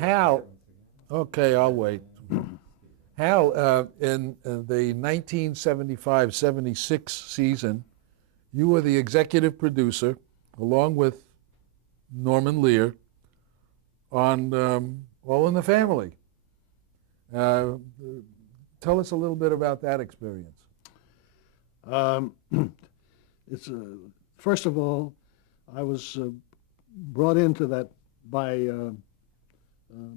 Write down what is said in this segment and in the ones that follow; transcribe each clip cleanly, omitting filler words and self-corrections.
Hal, okay, I'll wait. Hal, in the 1975-76 season, you were the executive producer, along with Norman Lear, on All in the Family. Uh, Tell us a little bit about that experience. Um, it's first of all, I was brought into that by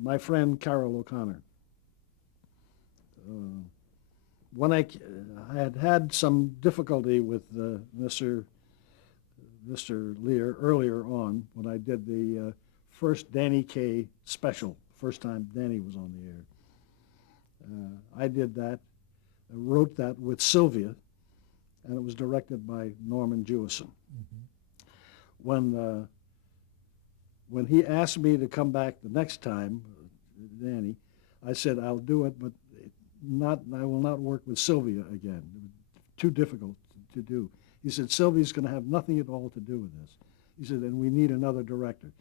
my friend Carol O'Connor. When I had had some difficulty with Mr. Lear earlier on when I did the first Danny Kaye special, first time Danny was on the air. I did that, wrote that with Sylvia, and it was directed by Norman Jewison. Mm-hmm. When he asked me to come back the next time, Danny, I said I'll do it, but I will not work with Sylvia again. Too difficult to do. He said Sylvia's going to have nothing at all to do with this. He said, and we need another director.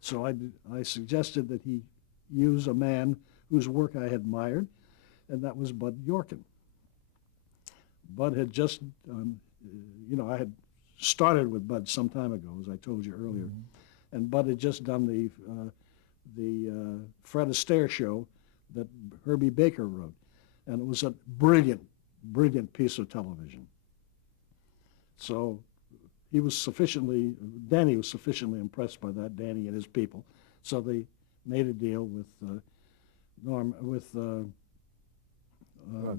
So I suggested that he use a man whose work I admired, and that was Bud Yorkin. Bud had just, I had started with Bud some time ago, as I told you earlier, Mm-hmm. and Bud had just done the Fred Astaire show that Herbie Baker wrote, and it was a brilliant, brilliant piece of television. So Danny was sufficiently impressed by that, Danny and his people, so they made a deal with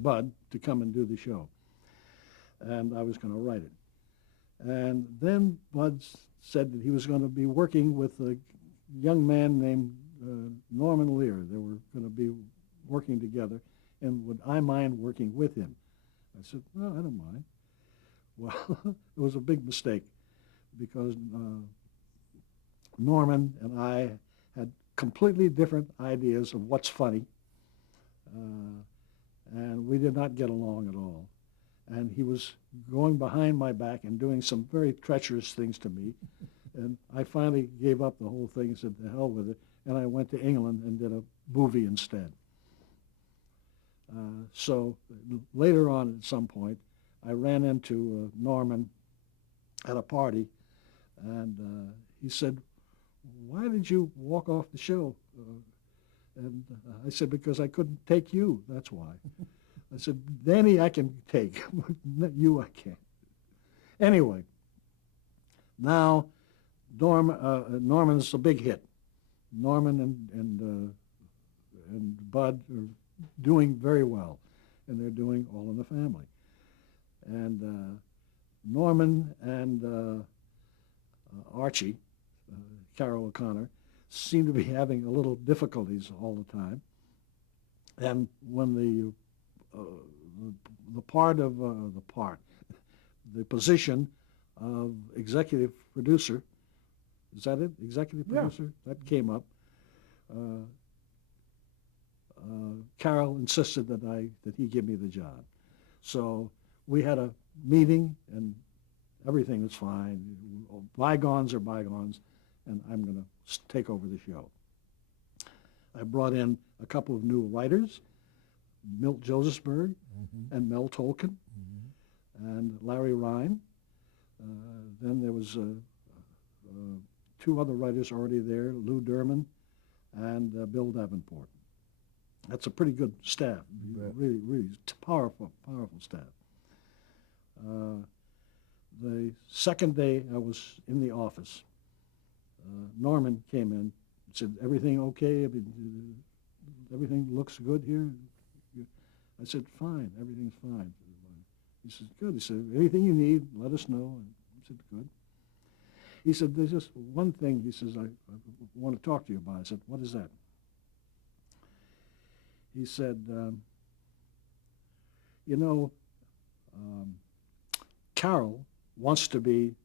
Bud to come and do the show, and I was going to write it. And then Bud said that he was going to be working with a young man named Norman Lear. They were going to be working together, and would I mind working with him? I said, well, I don't mind. Well, it was a big mistake because Norman and I had completely different ideas of what's funny, and we did not get along at all. And he was going behind my back and doing some very treacherous things to me. And I finally gave up the whole thing and said, to hell with it. And I went to England and did a movie instead. So later on at some point, I ran into Norman at a party, and he said, why did you walk off the show? And I said, because I couldn't take you, that's why. I said, Danny, I can take, but you I can't. Anyway, now Norman's a big hit. Norman and Bud are doing very well, and they're doing All in the Family. And Norman and Archie, Carol O'Connor, seem to be having a little difficulties all the time. And when the position of executive producer, is that it? Executive producer? Yeah. That came up. Carol insisted that he give me the job. So we had a meeting, and everything was fine. Bygones are bygones, and I'm going to take over the show. I brought in a couple of new writers, Milt Josephsberg and Mel Tolkien and Larry Ryan. Then there was two other writers already there, Lou Derman and Bill Davenport. That's a pretty good staff, really, really powerful staff. The second day I was in the office, Norman came in and said, everything okay? Everything looks good here? I said, fine, everything's fine. He said, good. He said, anything you need, let us know. I said, good. He said, there's just one thing, he says, I want to talk to you about. I said, what is that? He said, Carol wants to be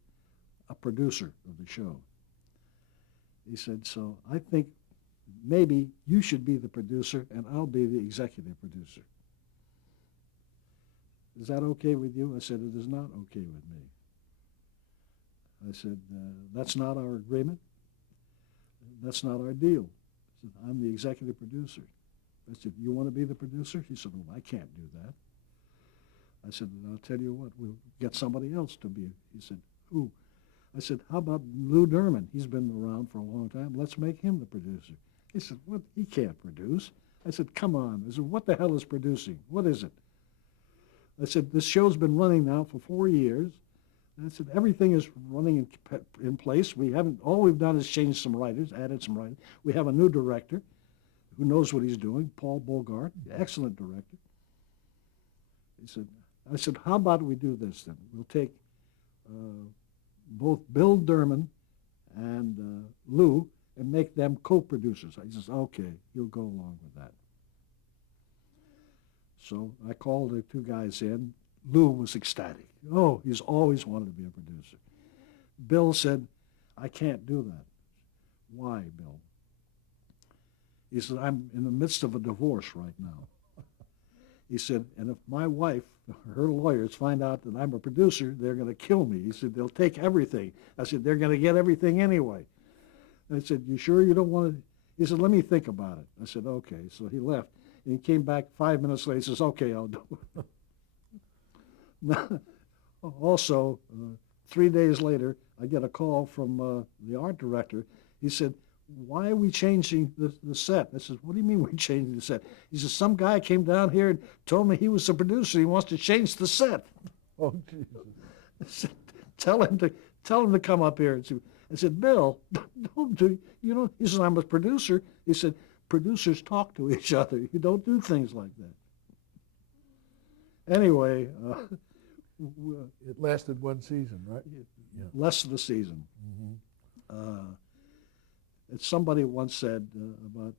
a producer of the show. He said, so I think maybe you should be the producer and I'll be the executive producer. Is that okay with you? I said, it is not okay with me. I said, that's not our agreement. That's not our deal. I said, I'm the executive producer. I said, you want to be the producer? He said, well, I can't do that. I said, I'll tell you what, we'll get somebody else to be. He said, who? I said, how about Lou Derman? He's been around for a long time. Let's make him the producer. He said, what? He can't produce. I said, come on. I said, what the hell is producing? What is it? I said, this show's been running now for 4 years. And I said, everything is running in place. All we've done is change some writers, added some writers. We have a new director who knows what he's doing, Paul Bogart, excellent director. I said, how about we do this then? We'll take both Bill Derman and Lou and make them co-producers. He says, okay, he'll go along with that. So I called the two guys in. Lou was ecstatic. Oh, he's always wanted to be a producer. Bill said, I can't do that. Why, Bill? He said, I'm in the midst of a divorce right now. He said, and if my wife, her lawyers, find out that I'm a producer, they're going to kill me. He said, they'll take everything. I said, they're going to get everything anyway. I said, you sure you don't want to? He said, let me think about it. I said, okay. So he left. And he came back 5 minutes later. He says, okay, I'll do it. Also, 3 days later, I get a call from the art director. He said, why are we changing the set? I said, what do you mean we're changing the set? He said, some guy came down here and told me he was the producer. He wants to change the set. Oh, Jesus. I said, tell him to come up here. I said, Bill, don't do, you know, he said, I'm a producer. He said, producers talk to each other. You don't do things like that. Anyway. It lasted one season, right? Yeah. Less than a season. Mm-hmm. Somebody once said about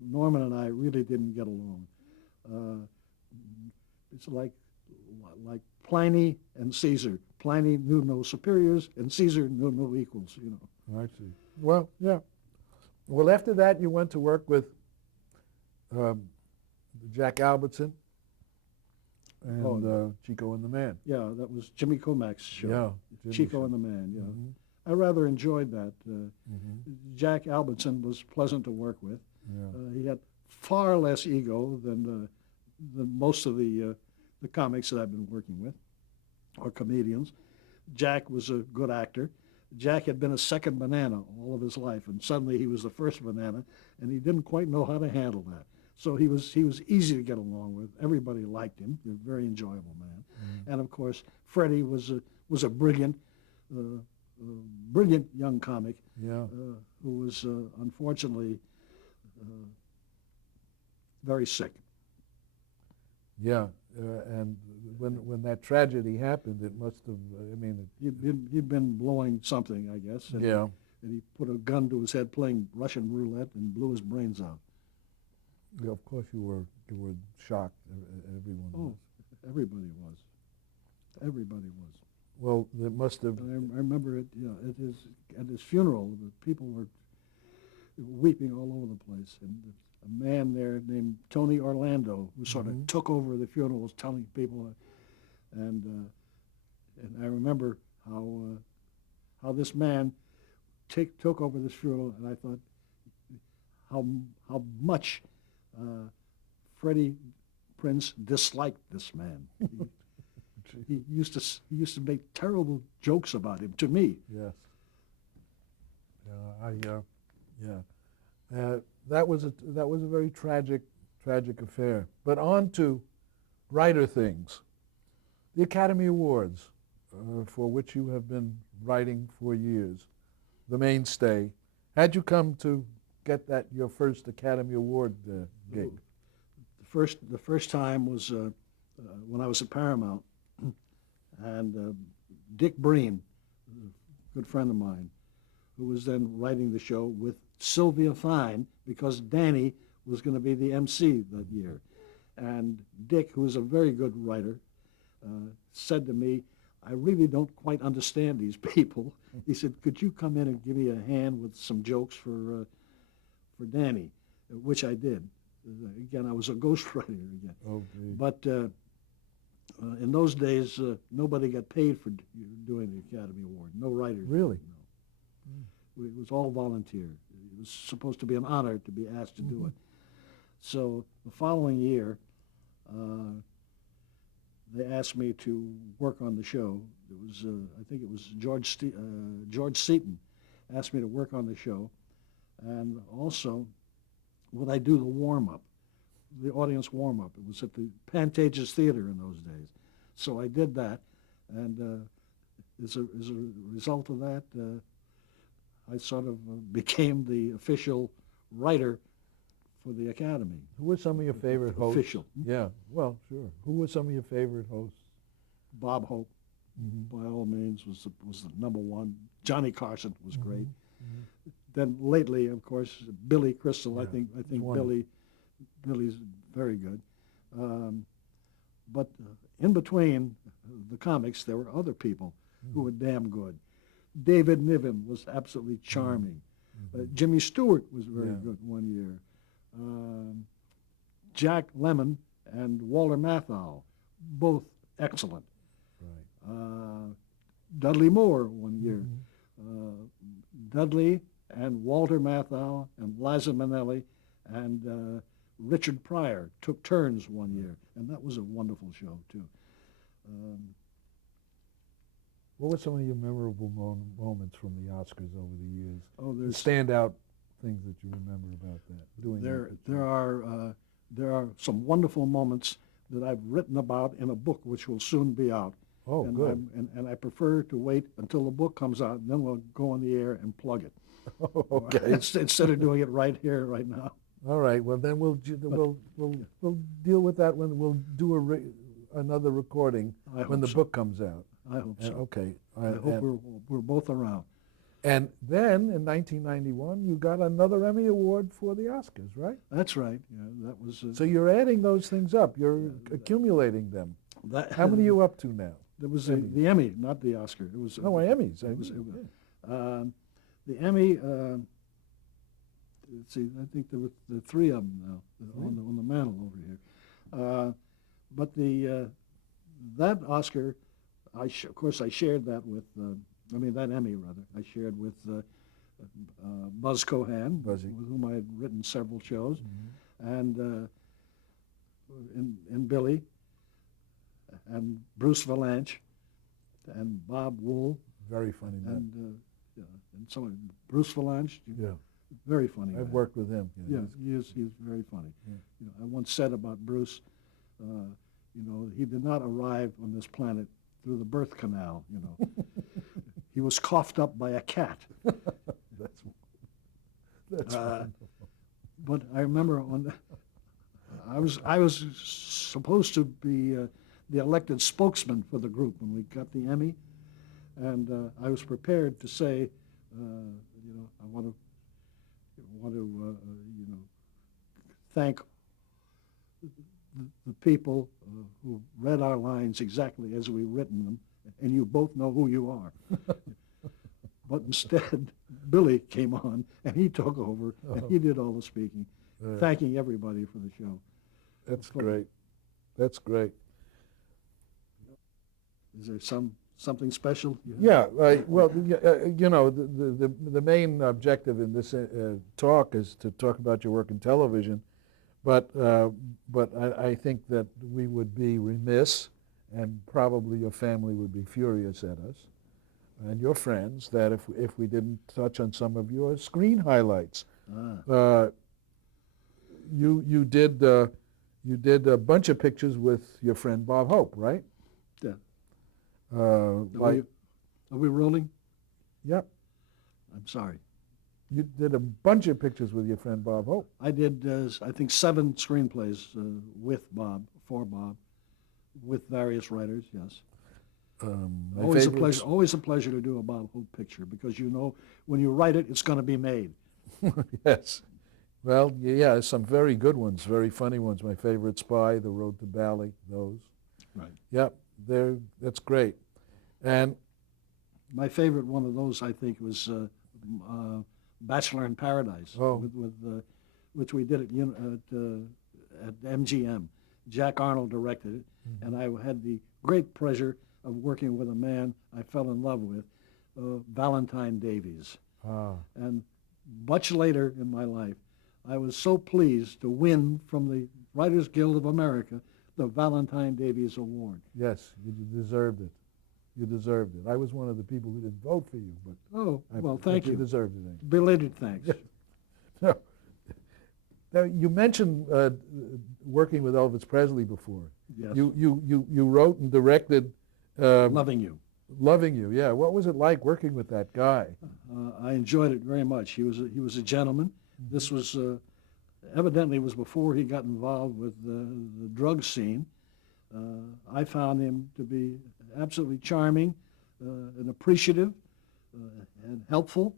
Norman and I really didn't get along. It's like Pliny and Caesar. Pliny knew no superiors, and Caesar knew no equals. You know. I see. Well, yeah. Well, after that, you went to work with Jack Albertson and Chico and the Man. Yeah, that was Jimmy Comac's show. Yeah, Chico and the Man. Yeah. Mm-hmm. I rather enjoyed that. Jack Albertson was pleasant to work with. Yeah. He had far less ego than most of the comics that I've been working with, or comedians. Jack was a good actor. Jack had been a second banana all of his life, and suddenly he was the first banana, and he didn't quite know how to handle that. So he was easy to get along with. Everybody liked him. He was a very enjoyable man. And of course, Freddie was a brilliant young comic, who was unfortunately very sick. Yeah, and when that tragedy happened, it must have. I mean, he'd been blowing something, I guess. And yeah. And he put a gun to his head, playing Russian roulette, and blew his brains out. Yeah, of course you were shocked. Everyone was. Everybody was. Everybody was. Well, it must have. I remember it. Yeah, at his funeral, the people were weeping all over the place, and a man there named Tony Orlando, who sort of took over the funeral, was telling people, and I remember how this man took over this funeral, and I thought how much Freddie Prinze disliked this man. He used to make terrible jokes about him to me. Yes. That was a very tragic affair. But on to brighter things. The Academy Awards, for which you have been writing for years, the mainstay. How'd you come to get your first Academy Award gig? The first time was when I was at Paramount. And Dick Breen, a good friend of mine, who was then writing the show with Sylvia Fine, because Danny was going to be the MC that year. And Dick, who was a very good writer, said to me, I really don't quite understand these people. He said, could you come in and give me a hand with some jokes for Danny, which I did. Again, I was a ghostwriter again. Okay. But in those days, nobody got paid for doing the Academy Award. No writers. Really? No. It was all volunteer. was supposed to be an honor to be asked to do it. So the following year, they asked me to work on the show. It was, I think it was George Seaton asked me to work on the show, and also would I do the warm-up, the audience warm-up. It was at the Pantages Theater in those days. So I did that, and as a result of that, I sort of became the official writer for the Academy. Who were some of your favorite hosts? Official. Yeah, well, sure. Who were some of your favorite hosts? Bob Hope, by all means, was the number one. Johnny Carson was great. Then lately, of course, Billy Crystal. Yeah, I think wonderful. Billy's very good. But in between the comics, there were other people who were damn good. David Niven was absolutely charming. Jimmy Stewart was very good one year. Jack Lemmon and Walter Matthau, both excellent. Right. Dudley Moore one year. Dudley and Walter Matthau and Liza Minnelli and Richard Pryor took turns one year, and that was a wonderful show too. What were some of your memorable moments from the Oscars over the years? Oh, The there's standout things that you remember about that? Doing there are some wonderful moments that I've written about in a book which will soon be out. Oh, and good. And I prefer to wait until the book comes out, and then we'll go on the air and plug it. Okay. Instead of doing it right here, right now. All right. Well, then we'll deal with that when we'll do another recording I when hope the so. book comes out. I hope so. Okay. I hope we're both around. And then in 1991, you got another Emmy Award for the Oscars, right? That's right. Yeah, that was. So you're adding those things up. You're accumulating them. That, How many are you up to now? There was the Emmy, not the Oscar. It was. Oh, Emmys. The Emmy. Let's see. I think there were three of them now on the mantle over here. But that Oscar, of course, I shared that with. That Emmy rather. I shared with Buzz Cohan, Buzzy. with whom I had written several shows, and Billy, and Bruce Valanche, and Bob Wool, Very funny man. and so Bruce Valanche, Yeah. very funny. I've guy. worked with him. Yeah, he is very funny. Yeah. I once said about Bruce, he did not arrive on this planet through the birth canal. He was coughed up by a cat. That's wonderful. But I remember I was supposed to be the elected spokesman for the group when we got the Emmy, and I was prepared to say, I want to thank the people who read our lines exactly as we've written them, and you both know who you are. But instead, Billy came on, and he took over, and he did all the speaking, thanking everybody for the show. That's great. That's great. Is there something special? Yeah. The main objective in this talk is to talk about your work in television, but I think that we would be remiss, and probably your family would be furious at us, and your friends, that if we didn't touch on some of your screen highlights. You did a bunch of pictures with your friend Bob Hope, right? Yeah. Are we rolling? Yep. I'm sorry. You did a bunch of pictures with your friend Bob Hope. I did, I think, 7 screenplays with Bob, for Bob, with various writers, yes. Always a pleasure to do a Bob Hope picture, because when you write it, it's going to be made. Yes. Well, yeah, some very good ones, very funny ones. My favorite, Spy, The Road to Bali, those. Right. Yep, that's great. And my favorite one of those, I think, was Bachelor in Paradise, which we did at MGM. Jack Arnold directed it, and I had the great pleasure of working with a man I fell in love with, Valentine Davies. And much later in my life, I was so pleased to win from the Writers Guild of America the Valentine Davies Award. Yes, you deserved it. You deserved it. I was one of the people who didn't vote for you, but Oh, well, thank you you. deserved it. Belated thanks. No. Now, you mentioned working with Elvis Presley before. Yes. You wrote and directed Loving You. Loving You. Yeah. What was it like working with that guy? I enjoyed it very much. He was a gentleman. This was evidently was before he got involved with the drug scene. I found him to be absolutely charming and appreciative and helpful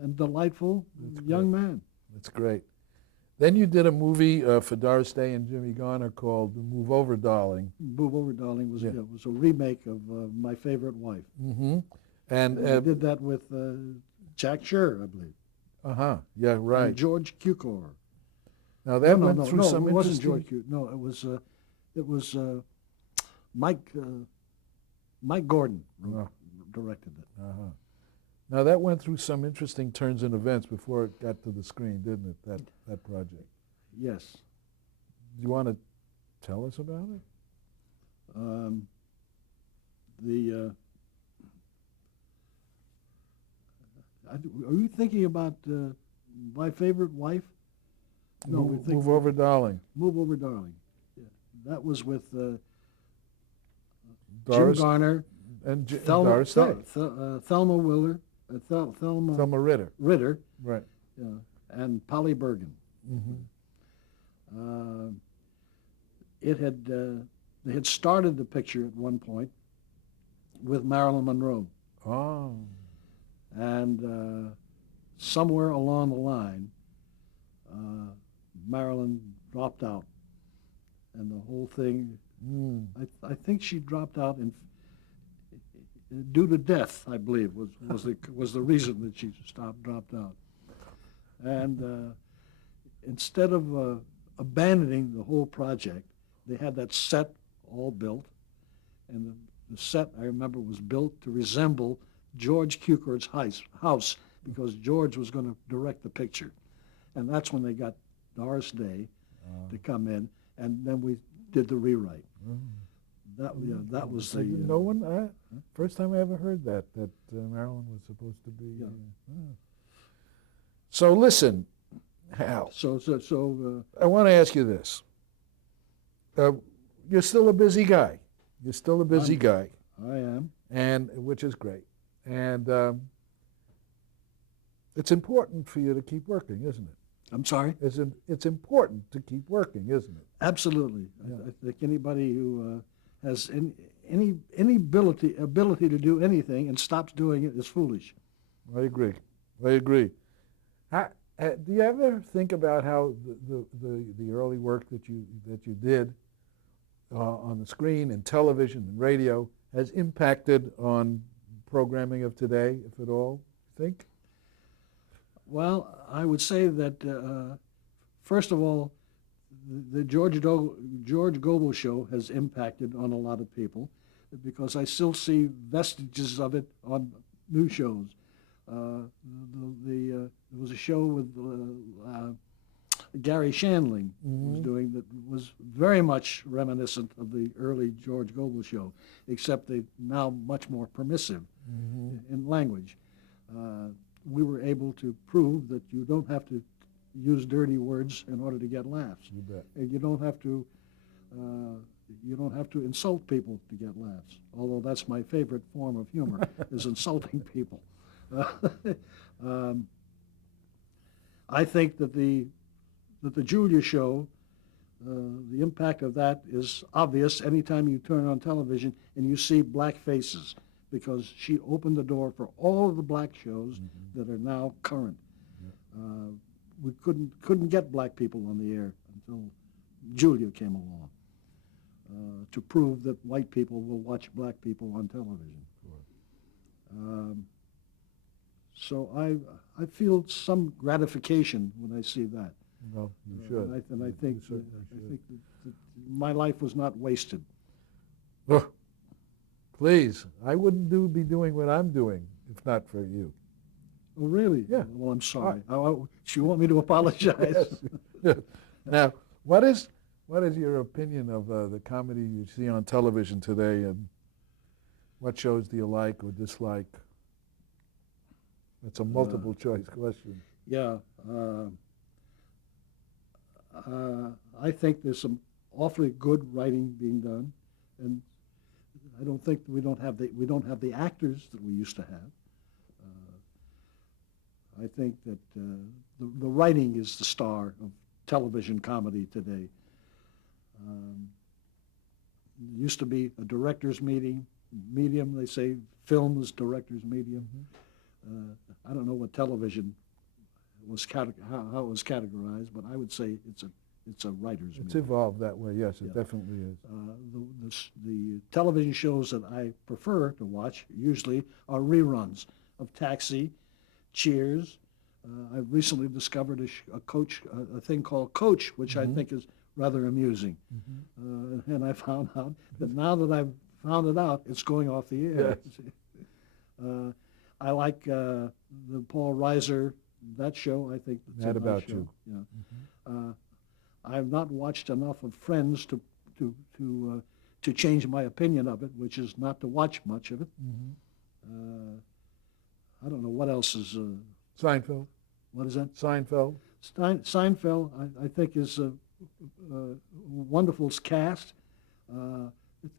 and delightful young man. That's great. Then you did a movie for Doris Day and Jimmy Garner called Move Over, Darling. Move Over, Darling was, Yeah. was a remake of My Favorite Wife. Mm-hmm. And I did that with Jack Sher, I believe. Yeah, right. And George Cukor. Now that went through some it wasn't interesting. George Cukor. No, it was Mike Gordon directed it. Now that went through some interesting turns and events before it got to the screen, didn't it? That project. Yes. Do you want to tell us about it? Are you thinking about My Favorite Wife? No, we're thinking Move Over, Darling. Move Over, Darling. Yeah. That was with Doris Jim Garner, and Doris Day. Thelma Willard, Thelma Ritter. Ritter, Right. and Polly Bergen. Mm-hmm. They had started the picture at one point with Marilyn Monroe, Oh. and somewhere along the line, Marilyn dropped out, and the whole thing. I think she dropped out due to death. I believe was the reason that she dropped out. And instead of abandoning the whole project, they had that set all built, and the set I remember was built to resemble George Cukor's house because George was going to direct the picture, and that's when they got Doris Day to come in, and then we did the rewrite. That was the. No one. First time I ever heard that Marilyn was supposed to be. So listen, Hal. So I want to ask you this. You're still a busy guy. You're still a busy guy, I am. and which is great. And it's important for you to keep working, isn't it? I'm sorry? It's important to keep working, isn't it? Absolutely. Yeah. I think anybody who has any ability to do anything and stops doing it is foolish. I agree. Do you ever think about how the early work that you did on the screen and television and radio has impacted on programming of today, if at all? Think? Well, I would say that first of all, the George Gobel show has impacted on a lot of people because I still see vestiges of it on new shows. There was a show with Gary Shandling was doing that was very much reminiscent of the early George Gobel show, except they're now much more permissive in language. We were able to prove that you don't have to use dirty words in order to get laughs. You bet. And you don't have to insult people to get laughs. Although that's my favorite form of humor is insulting people. I think that the Julia show, the impact of that is obvious anytime you turn on television and you see black faces, because she opened the door for all of the black shows that are now current. We couldn't get black people on the air until Julia came along to prove that white people will watch black people on television. So I feel some gratification when I see that. Well, you should. And I think that my life was not wasted. Oh, please, I wouldn't be doing what I'm doing if not for you. Oh, really? Yeah. Well, I'm sorry. You want me to apologize? Yes. Now, what is your opinion of the comedy you see on television today, and what shows do you like or dislike? It's a multiple choice question. Yeah. I think there's some awfully good writing being done, and I don't think we don't have the actors that we used to have. I think that the writing is the star of television comedy today. Used to be a director's medium. They say film is director's medium. I don't know what television was how it was categorized, but I would say it's a writer's It's medium. evolved that way. Yes, it Yeah. definitely is. The television shows that I prefer to watch usually are reruns of Taxi, Cheers. I've recently discovered a thing called Coach, which I think is rather amusing. And I found out that now that I've found it out, it's going off the air. Yes. I like the Paul Reiser, that show. I think it's Mad a nice About show. You. Yeah. I've not watched enough of Friends to change my opinion of it, which is not to watch much of it. I don't know what else is. Seinfeld. What is that? Seinfeld. Seinfeld, I think, is a wonderful cast.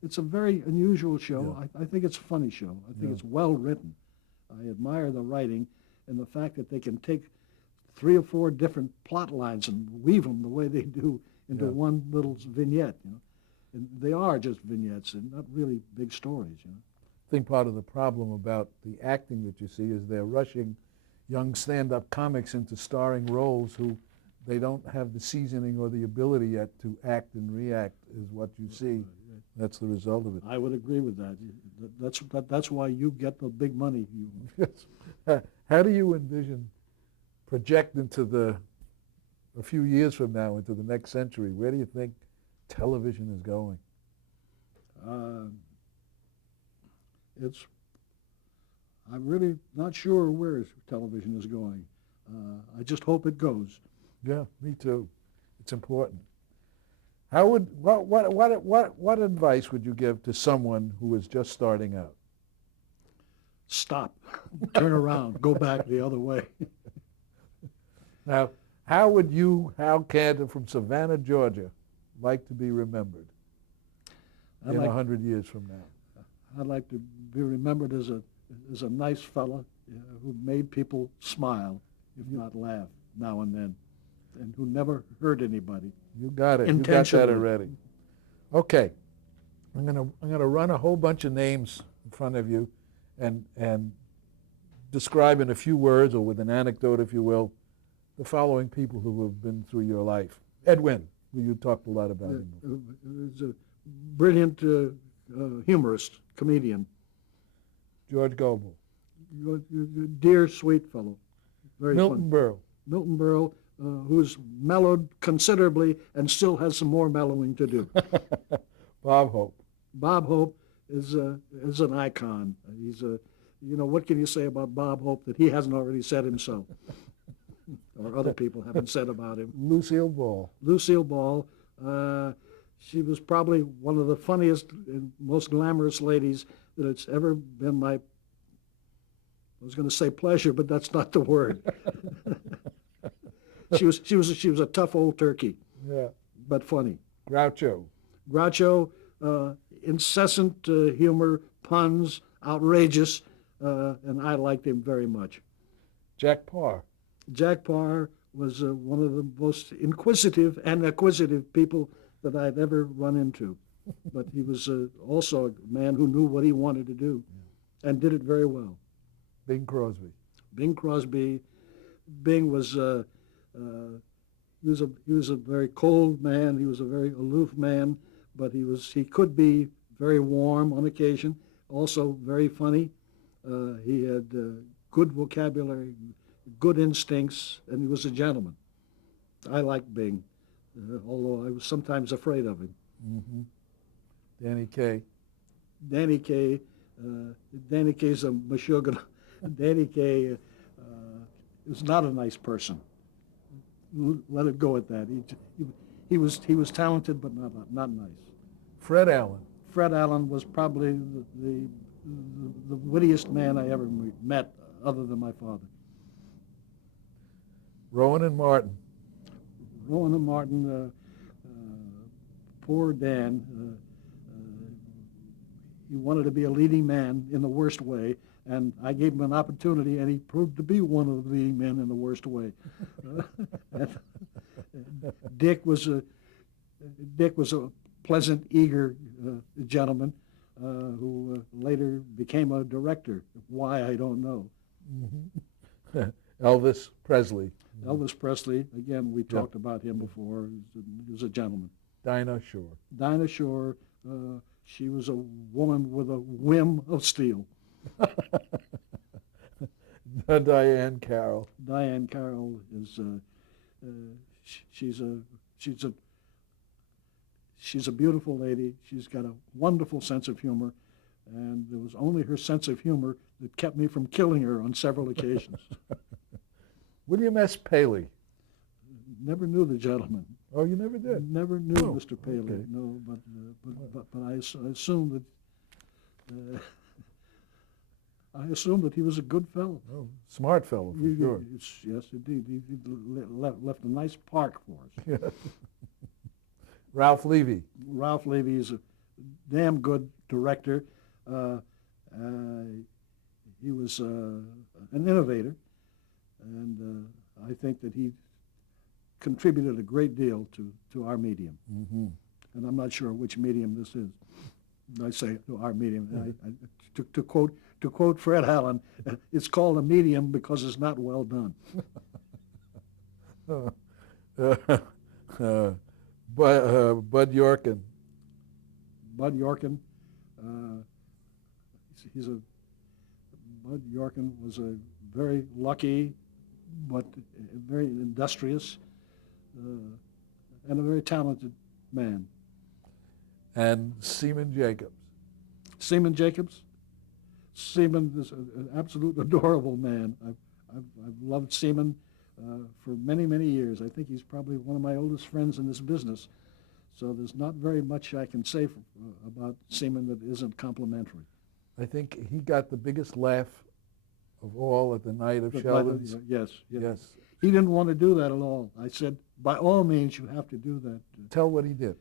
It's a very unusual show. Yeah. I think it's a funny show. I think it's well written. I admire the writing and the fact that they can take 3 or 4 different plot lines and weave them the way they do into one little vignette. And they are just vignettes and not really big stories. I think part of the problem about the acting that you see is they're rushing young stand-up comics into starring roles who they don't have the seasoning or the ability yet to act and react, is what you see. That's the result of it. I would agree with that. That's why you get the big money. How do you envision project into a few years from now, into the next century? Where do you think television is going? I'm really not sure where television is going. I just hope it goes. Yeah, me too. It's important. What advice would you give to someone who is just starting out? Stop. Turn around. Go back the other way. Now, how would you, Hal Kanter from Savannah, Georgia, like to be remembered in 100 years from now? I'd like to be remembered as a nice fella who made people smile, if not laugh, now and then, and who never hurt anybody. You got it. You got that already. Okay, I'm gonna run a whole bunch of names in front of you, and describe in a few words or with an anecdote, if you will, the following people who have been through your life. Edwin, who you talked a lot about. He's a brilliant humorist, comedian. George Gobel. Dear, sweet fellow. Very Milton fun. Berle. Milton Berle, who's mellowed considerably and still has some more mellowing to do. Bob Hope. Bob Hope is an icon. He's what can you say about Bob Hope that he hasn't already said himself, or other people haven't said about him? Lucille Ball. Lucille Ball. She was probably one of the funniest and most glamorous ladies that it's ever been my, I was going to say pleasure, but that's not the word. She was a tough old turkey. Yeah. But funny. Groucho. Groucho, incessant humor, puns, outrageous, and I liked him very much. Jack Parr. Jack Parr was one of the most inquisitive and acquisitive people that I'd ever run into. But he was also a man who knew what he wanted to do and did it very well. Bing Crosby. Bing Crosby. Bing was he was a very cold man. He was a very aloof man, but he could be very warm on occasion. Also very funny. He had good vocabulary, good instincts, and he was a gentleman. I liked Bing, although I was sometimes afraid of him. Mm-hmm. Danny Kaye. Danny Kaye. Danny Kaye's a Meshuggah. Danny Kaye was not a nice person. Let it go at that. He was talented, but not nice. Fred Allen. Fred Allen was probably the wittiest man I ever met, other than my father. Rowan and Martin. Rowan and Martin, poor Dan. He wanted to be a leading man in the worst way, and I gave him an opportunity, and he proved to be one of the leading men in the worst way. Dick was a pleasant, eager gentleman who later became a director. Why, I don't know. Mm-hmm. Elvis Presley. Elvis Presley, again, we talked about him before. He was a gentleman. Dinah Shore. Dinah Shore, she was a woman with a whim of steel. Diane Carroll. Diane Carroll is she's a beautiful lady. She's got a wonderful sense of humor, and it was only her sense of humor that kept me from killing her on several occasions. William S. Paley. Never knew the gentleman. Oh, you never did? Never knew Mr. Paley. Okay. No, but I assume that he was a good fellow. Oh, smart fellow, for sure. Yes, indeed. He left a nice park for us. Yeah. Ralph Levy. Ralph Levy is a damn good director. He was an innovator, and I think that he contributed a great deal to our medium. Mm-hmm. And I'm not sure which medium this is. I say our medium. To quote Fred Allen, it's called a medium because it's not well done. Bud Yorkin. Bud Yorkin. Bud Yorkin was a very lucky, but very industrious, and a very talented man. And Seaman Jacobs. Seaman Jacobs. Seaman is an absolute adorable man. I've loved Seaman for many, many years. I think he's probably one of my oldest friends in this business. So there's not very much I can say about Seaman that isn't complimentary. I think he got the biggest laugh of all at the night of Sheldon's. Yes. Yes. He didn't want to do that at all. I said, by all means, you have to do that. Tell what he did.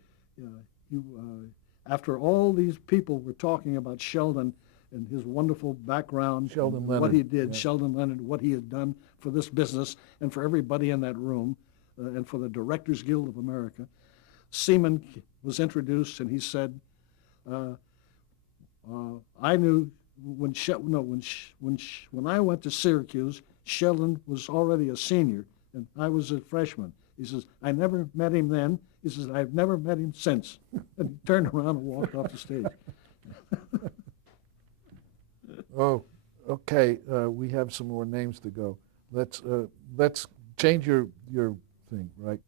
After all these people were talking about Sheldon and his wonderful background, Sheldon and Leonard, what he did, yeah. Sheldon Leonard, what he had done for this business and for everybody in that room, and for the Directors Guild of America. Seaman was introduced, and he said, I knew when I went to Syracuse, Sheldon was already a senior, and I was a freshman. He says, I never met him then. He says, I've never met him since. And he turned around and walked off the stage. Oh, okay. We have some more names to go. Let's change your thing, right?